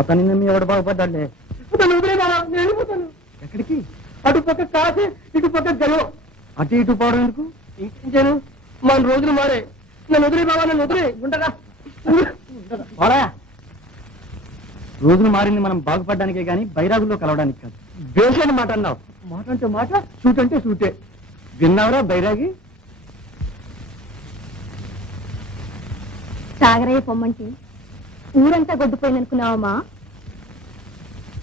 అతని మీ ఎవడు బాగుపడ్డాడులే. నేను వెళ్ళిపోతాను. ఎక్కడికి? అటు పక్క కాసే ఇటు పక్క గెలవు. అటు ఇటు పోవడం ఎందుకు? ఇంకేను మన రోజులు మారే. నన్ను వదిలే బాబా, నన్ను వదిలే. ఉండగా రోజులు మారింది మనం బాగుపడడానికే గాని బైరాగుల్లో కలవడానికి కాదు. బేసైన మాట అన్నావు. మాట అంటే మాట, సూట్ అంటే సూటే. విన్నావురా బైరాగి? సాగరయ్య పొమ్మంటే ఊరంతా గొడ్డుపోయిందనుకున్నావమ్మా?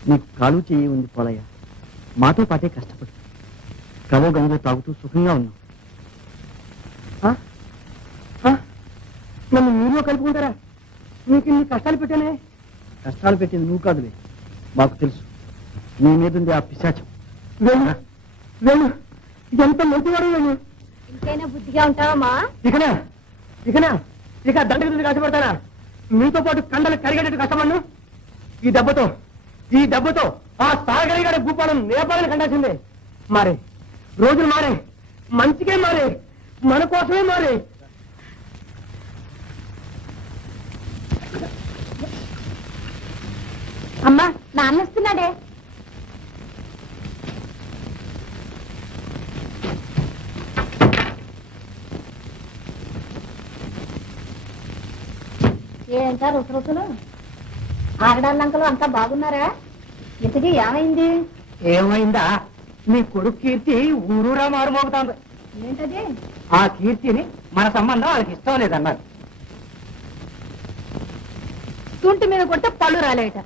నీకు కాలు చెయ్యి ఉంది పోలయ్య. మాతో పాటే కష్టపడు. కవో గంగో తాగుతూ సుఖంగా ఉన్నావు. నన్ను మీలో కలుపుకుంటారా? నీకు ఇన్ని కష్టాలు పెట్టానే. కష్టాలు పెట్టింది నువ్వు కాదులే, మాకు తెలుసు. నీ మీద ఉంది ఆ పిశాచం. వెళ్ళు, ఎంత మంచివాడు నేను. ఇంకైనా బుద్ధిగా ఉంటావమ్మా? ఇక దండకి కష్టపడతానా? మీతో పాటు కండలు కరిగేటట్టు కష్టపడ్ను. ఈ దెబ్బతో ఆ సాగరి గారి భూపాలం నేపాలని కండాల్సిందే. మారే రోజులు మారే, మంచికే మారే, మన కోసమే మారే. అమ్మా, నాన్న వస్తున్నాడే. ఏంటా రుసరుసలు? ఆగడాలంకలు అంతా బాగున్నారా? ఇంతకీ ఏమైంది? ఏమైందా? నీ కొడుకు కీర్తి ఊరూరా మారుమోగుతాంది. ఏంటది? ఆ కీర్తిని మన సంబంధం వాళ్ళకి ఇష్టం లేదన్నారు. తుంటి మీద కొడితే పళ్ళు రాలేట.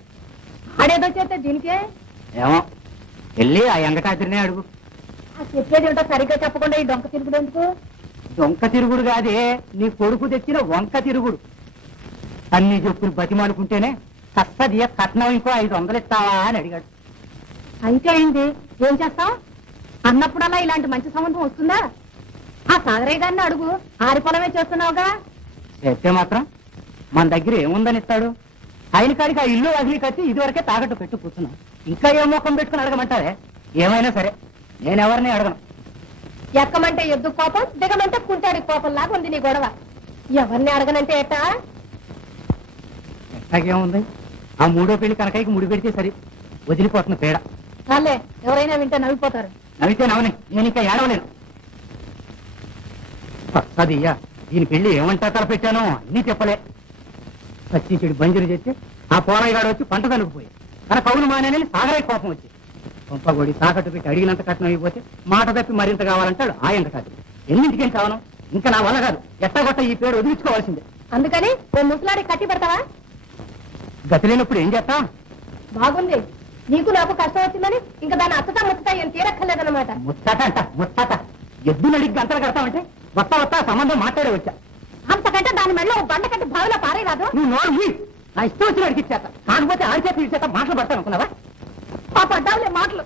ఆడేదో చేస్తే దీనికే ఏమో వెళ్ళి ఆ ఎంగటాతిరినే అడుగు. ఆ చెప్పేది ఏంటో సరిగ్గా చెప్పకుండా ఈ డొంక తిరుగుడు ఎందుకు? దొంక తిరుగుడు కాదే, నీ కొడుకు తెచ్చిన వంక తిరుగుడు. అన్ని చెప్పులు బతిమాలుకుంటేనే కస్తది కట్నం ఇంకో 500 ఇస్తావా అని అడిగాడు. అయితే అయింది, ఏం చేస్తాం? అన్నప్పుడల్లా ఇలాంటి మంచి సంబంధం వస్తుందా? ఆ సాగరయ్య గారిని అడుగు. ఆరి పొలమే చేస్తున్నావుగా. చెప్తే మాత్రం మన దగ్గర ఏముందని ఇస్తాడు? ఆయన కాడికి ఆ ఇల్లు వదిలి కట్టి ఇదివరకే తాకట్టు పెట్టు కూర్చున్నాం. ఇంకా ఏ ముఖం పెట్టుకుని అడగమంటారే? ఏమైనా సరే నేనెవరిని అడగను. ఎక్కమంటే ఎద్దు కోపం, దిగమంటే కుంటాడి కోపం లాగా ఉంది నీ గొడవ. ఎవరిని అడగనంటే ఏటా? ఎట్లాగేముంది? ఆ మూడో పెళ్లి కనకాయకి ముడి పెడితే సరి. వదిలిపోతున్న తేడా. చాలే, ఎవరైనా వింటే నవ్విపోతారు. నవ్వితే నవ్వని, నేను ఇంకా ఏడవలేను. అది దీని పెళ్లి ఏమంటా తలపెట్టానో అన్నీ చెప్పలే. పచ్చి చెడు బంజరు చేస్తే ఆ పోరాయిగాడు వచ్చి పంట తనుకుపోయి తన కౌలు మానేనని సాగరయ్య కోపం వచ్చి పంపగొడి తాకట్టు పెట్టి అడిగినంత కట్నం అయిపోతే మాట తప్పి మరింత కావాలంటాడు ఆ ఎంట కాదు. ఎన్నింటికేం కావను? ఇంకా నా వల్ల కాదు. ఎట్టగొట్ట ఈ పేరు వదిలించుకోవాల్సిందే. అందుకని ఓ ముసలాడి కట్టి పెడతావా? గతి లేనప్పుడు ఏం చేస్తా? బాగుంది, నీకు నాకు కష్టం వచ్చిందని ఇంకా దాన్ని అత్తతా ముచ్చతా ఏం తీరక్కర్లేదన్నమాట. ముత్తాట ఎద్దు నడికి గంటలు కడతామంటే వస్తా సంబంధం మాట్లాడే వచ్చా. అంతకంటే దాని మెడలో బండ కట్టి బావిలో పారేరాదు. నువ్వు నోరు నా ఇష్టం వచ్చిన అడిగి ఇచ్చేత, కాకపోతే ఆడిచేత ఇచ్చేత మాటలు పడతాను అనుకున్నావా? ఆ పడ్డావులే మాటలు.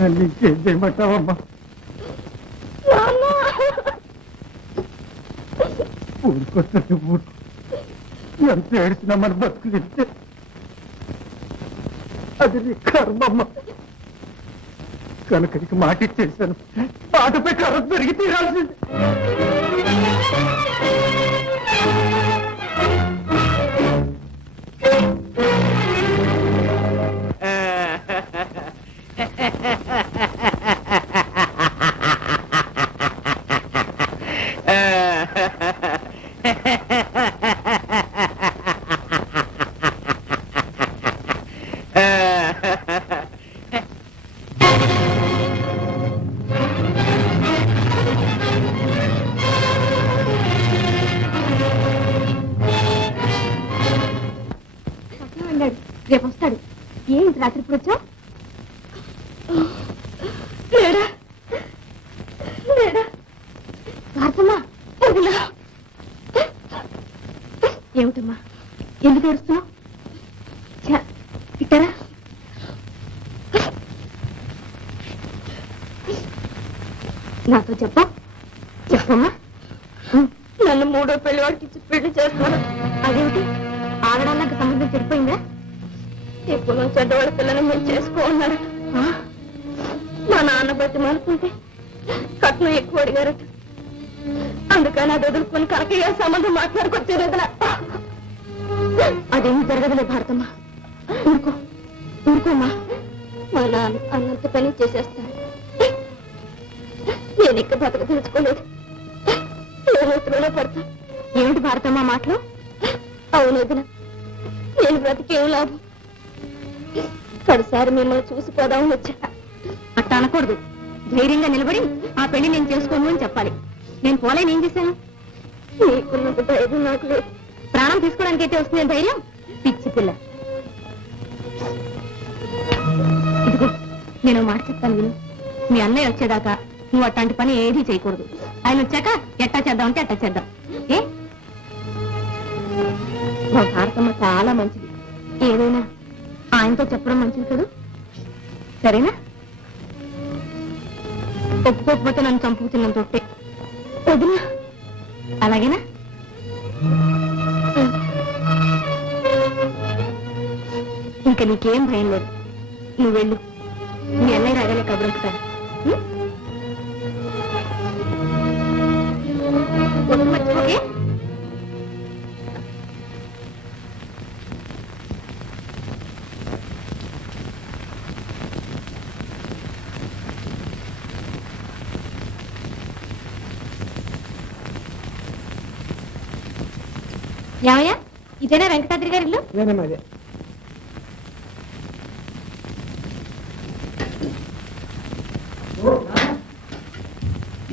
నన్ను ఇంకేం చేయమంటావమ్మా? ఊరుకొస్తుంది ఊరు. ఎంత ఏడిచినా మన బతుకులిస్తే అది నీ కర్మమ్మ. కనుకరికి మాట ఇచ్చేసాను. పాటపై కర్ర పెరిగి తీరాల్సింది. రేపు వస్తాడు. ఏంటి రాత్రి ఇప్పుడు వచ్చా? ఏమిటమ్మా, ఎందుకు ఏడుస్తున్నావు? ఇట్టరా నాతో చెప్పమ్మా. నన్ను మూడో పెళ్లి వాడికి ఇచ్చి పెళ్లి చేస్తున్నాను. అదేమిటి, ఆడడానికి సంబంధం చెడిపోయిందా? ఇప్పుడు చెడ్డవాళ్ళ పిల్లలు మీరు చేసుకోన్నారు. బట్టి అనుకుంటే కట్నం ఎక్కువ అడిగారట. అందుకని అది వదులుకొని కనకయ్య సంబంధం మాట్లాడుకొచ్చారు వదిన. అదేమి జరగదులే భారతమ్మ. ఊరుకో ఊరుకోమ్మా. మా నాన్న అన్నంత పని చేసేస్తాను. నేను ఇక్కడ బతక తెలుసుకోలేదు. ఏ రైతులోనే పడతా. ఏమిటి భారతమ్మ మాటలు? అవును వదిన, నేను బ్రతికేం లాభం. కడసారి మిమ్మల్ని చూసిపోదామని వచ్చా. అట్లా అనకూడదు. ధైర్యంగా నిలబడి ఆ పెళ్లి నేను చేసుకోను అని చెప్పాలి. నేను పోలేని ఏం చేశాను? నీకున్నంత ధైర్యం నాకు లేదు. ప్రాణం తీసుకోవడానికి అయితే వస్తుంది ధైర్యం. పిచ్చి పిల్ల. ఇదిగో నేను మాట చెప్తాను విను. మీ అన్నయ్య వచ్చేదాకా నువ్వు అట్లాంటి పని ఏదీ చేయకూడదు. ఆయన వచ్చాక ఎట్టా చేద్దామంటే అట్టా చేద్దాం. ఏ మా భారతమ్మ చాలా మంచిది. ఏదైనా ఆయనతో చెప్పడం మంచిది కదా. సరేనా? ఒప్పుకోకపోతే నన్ను చంపుతున్నంత తొట్టే. వదినా అలాగేనా? ఇంకా నీకేం భయం లేదు. నువ్వు వెళ్ళు. మీ అన్నయ్య రాగానే కబురంపుతాను. ఓకే. ఏమయ్యా, ఇదేనా వెంకటాద్రి గారి ఇల్లు? నేనేమదే.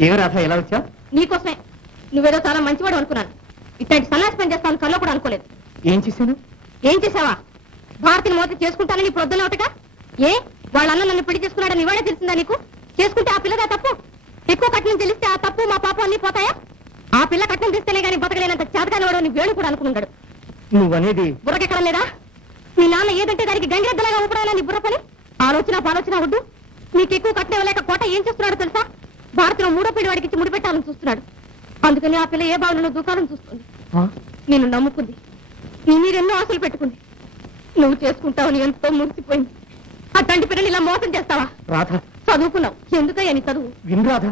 ఏమి రాధ ఎలా వచ్చా? నీకోసమే. నువ్వేదో చాలా మంచివాడు అనుకున్నాను. ఇట్లాంటి సన్నాసి పని చేస్తాను కల్లో కూడా అనుకోలేదు. ఏం చేశాను? ఏం చేసావా? భారతిని మోత చేసుకుంటానని ఇప్పుడు వద్దనవుటగా. ఏ వాళ్ళ అన్న నన్ను పెళ్లి చేసుకున్నాడని ఇవాడే తెలిసిందా నీకు? చేసుకుంటే ఆ పిల్లగా తప్పు. ఎక్కువ కట్నం తెలిస్తే ఆ తప్పు మా పాపం అన్ని పోతాయా? ఆ పిల్ల కట్నం తీస్తేనే గానీ బతకలేనంత చేతగాని వాడు నీ వేణు కూడా అనుకున్నాడు. నువ్వనేది బుర్రకెక్కడం లేదా? మీ నాన్న ఏదంటే దానికి గంగిరెద్దలాగా ఊపడాలా నీ బుర్ర పని? ఆలోచన వద్దు. నీకు ఎక్కువ కట్నం లేక కోట ఏం చేస్తున్నాడో తెలుసా? భారతిలో మూడో పిల్లి వాడికి ఇచ్చి ముడిపెట్టాలని చూస్తున్నాడు. అందుకని ఆ పిల్ల ఏ బావులలో దూకాలని చూస్తుంది. నిన్ను నమ్ముకుంది. నీ మీరెన్నో ఆశలు పెట్టుకుంది. నువ్వు చేసుకుంటావని ఎంతో మురిసిపోయింది. అట్లాంటి పిల్లని ఇలా మోసం చేస్తావా? రాధ, చదువుకున్నావు. ఎందుకయ్యా నీ చదువు? విను రాధ.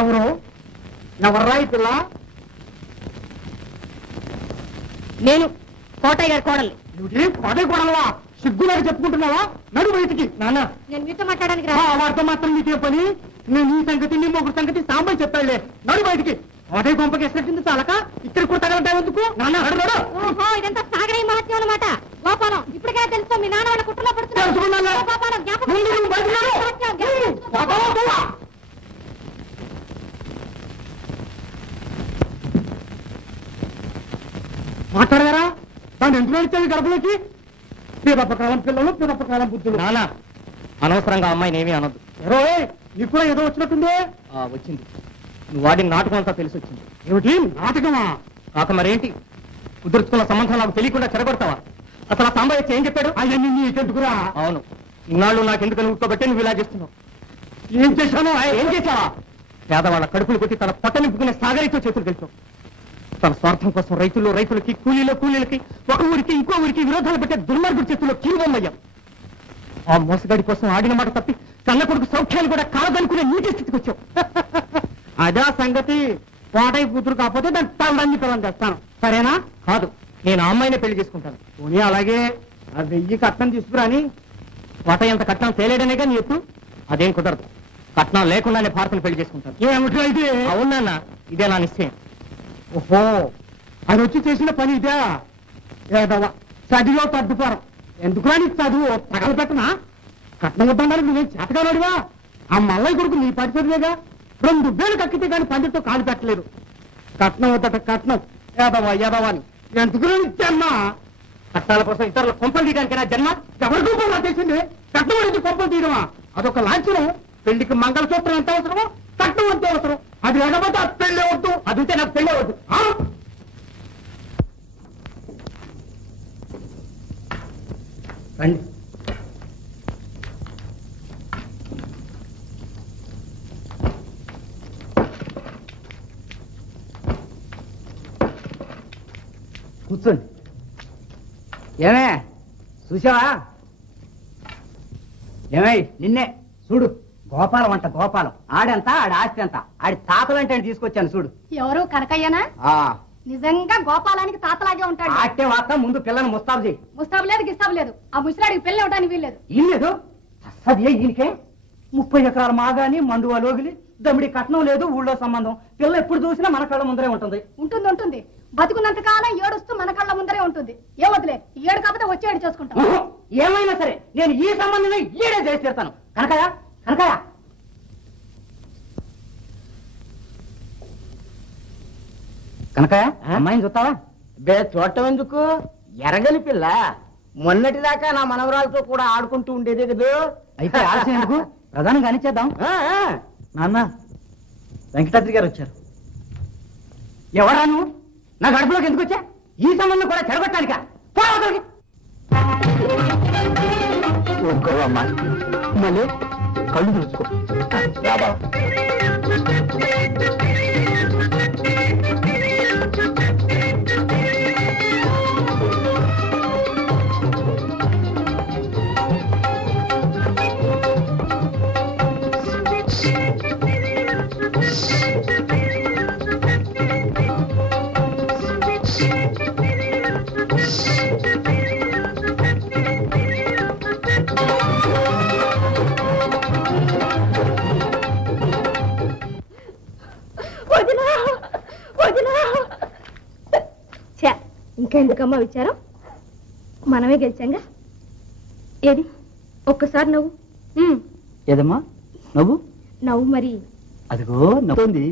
ఎవరు ఎవర్రా ఈ పిల్ల? నేను కోటయ్య గారి కోడల్ని. కోటయ్య కోడలవా? సిగ్గులాగా చెప్పుకుంటున్నావా? నడు బయటికి. నాన్న, నేను మీతో మాట్లాడడానికి రా. వాడితో మాత్రం నీకే పని? నేను నీ సంగతి నీ మొగుడు సంగతి సాంబాయి చెప్పాడులే. నడు బయటికి. కోటయ్య కొంపకేసినట్టుంది చాలక ఇక్కడ కూడా తగలంటావు ఎందుకు? నాన్న నడు నడు. ఓహో, ఇదంతా సాగరయ్య మహత్యం అన్నమాట. గోపాలం, ఇప్పటికే తెలుసుకో మీ నాన్న వాళ్ళ కుట్రలో తెలుసుకున్నాను. మాట్లాడగారా? దాన్ని ఎందుకు నడిచాను గడపలోకి? పిరపకాలం పిల్లలు, పిరపకాలం బుద్ధులు. నానా, అనవసరంగా అమ్మాయిని ఏమీ అనొద్దు. నీకు కూడా ఏదో వచ్చినట్టుందే. వచ్చింది. నువ్వు వాడిన నాటకం అంతా తెలిసి వచ్చింది. ఏమిటి నాటకమా? కాక మరేంటి? కుదుర్చుకున్న సంబంధం నాకు తెలియకుండా చెరగొడతావా? అసలు ఆ సాంబయ్య ఏం చెప్పాడు? అవన్నీ నీకెందుకురా? అవును, ఇన్నాళ్ళు నాకెందుకు ఉట్టబట్టే నువ్వు ఇలా చేస్తున్నావు. ఏం చేశాను? ఏం చేశావా? పేదవాళ్ళ కడుపులు కొట్టి తన పొట్ట నింపుకునే సాగరితో చేతులు గెలిచావు. తన స్వార్థం కోసం రైతులకి కూలీలకి ఒక ఊరికి ఇంకో ఊరికి విరోధాలు పెట్టే దుర్మార్గుడి చేతుల్లో కీలుబొమ్మయ్యాం. ఆ మోసగాడి కోసం ఆడిన మాట తప్పి కన్న కొడుకు సౌఖ్యాలు కూడా కాదనుకునే నీటి స్థితికి వచ్చావు. అదా సంగతి. కోటయ్య కూతురు కాకపోతే దాన్ని తల్లని పిల్లని చేస్తాను. సరేనా? కాదు, నేను ఆ అమ్మాయినే పెళ్లి చేసుకుంటాను. పోనీ అలాగే. ఆ 1000 కట్నం తీసుకురాని. కోటయ్య ఎంత కట్నం తేలేడనేగా నీ ఎత్తు. అదేం కుదరదు. కట్నం లేకుండానే భారతను పెళ్లి చేసుకుంటాను. ఏమిటో అయితే? అవునా, ఇదే నా నిశ్చయం. ఓహో, అది వచ్చి చేసిన పని ఇదే. ఏదవా చదివో తద్దుపారం. ఎందుకురా నీకు చదువు? తగలపెట్టనా? కట్నం వద్దన్నాడు. నువ్వేం చేతగానోడివా? ఆ మల్లయ్య కొడుకు నీ పడి చదివేగా. 2 వేలు కక్కితే కానీ పందితో కాలు పెట్టలేదు. కట్నం వద్దట కట్నం. ఏదవా అని ఎందుకురా ఇచ్చమ్మా? కట్నాల కోసం ఇతరుల కొంపలు తీయడానికైనా జన్మ? ఎవరి కొంపలు చేసింది? కట్నం అనేది కొంపలు తీయడమా? అదొక లాంఛనం. పెళ్లికి మంగళసూత్రం ఎంత అవసరమో కట్నం అంతే అవసరం. అది లేకపోతే ఆ పెళ్ళే వద్దు. అది ఉంటే నాకు పెళ్ళే వద్దు. రండి. కూర్చోండి. ఏమే చూసావా? ఏమై నిన్నే చూడు, గోపాలం అంట గోపాలం. ఆడెంత ఆడి ఆస్తి ఎంత, ఆడి తాతలంటే తీసుకొచ్చాను చూడు. ఎవరు కనకయ్యనా? నిజంగా గోపాలానికి తాతలాగే ఉంటాడు. ఆటే వార్త ముందు పిల్లని ముస్తాబు చేయి. ముస్తాబు లేదు గిస్తాబు లేదు. ఆ ముసలాడికి పెళ్లి అవడానికి వీల్లేదు. ఏం లేదు అసలు ఈయనకే 30 ఎకరాల మాగాని మండువా లోగిలి దమ్మిడి కట్నం లేదు, ఊళ్ళో సంబంధం. పిల్ల ఎప్పుడు చూసినా మన కళ్ళ ముందరే ఉంటుంది. ఉంటుంది ఉంటుంది. బతుకున్నంత కాలం ఏడుస్తూ మన కళ్ళ ముందరే ఉంటుంది. ఏమొద్దులే, ఏడు కాకపోతే వచ్చేడు చేసుకుంటాం. ఏమైనా సరే నేను ఈ సంబంధమే ఈడే చేసి తీరుతాను. కనకయ్య కనకయ్య కనకయ్య అమ్మాయిని చూస్తావా? బే చూడటం ఎందుకు, ఎరగని పిల్ల. మొన్నటిదాకా నా మనవరాలతో కూడా ఆడుకుంటూ ఉండేదే కదా. అయితే ఆలస్యం ఎందుకు, ప్రధానం కానిచ్చేద్దాం. నాన్న, వెంకటాద్రి గారు వచ్చారు. ఎవరా నువ్వు? నా గడపలోకి ఎందుకు వచ్చా? ఈ సంబంధం కూడా చెడగొట్టాలిక. అమ్మా, మళ్ళీ కళ్ళు చూసుకో. ఇంకెందుకమ్మా విచారం, మనమే గెలిచాంగా. ఏది ఒక్కసారి నవ్వు. ఏదమ్మా నవ్వు? నవ్వు మరి. అదిగో నవ్వుంది.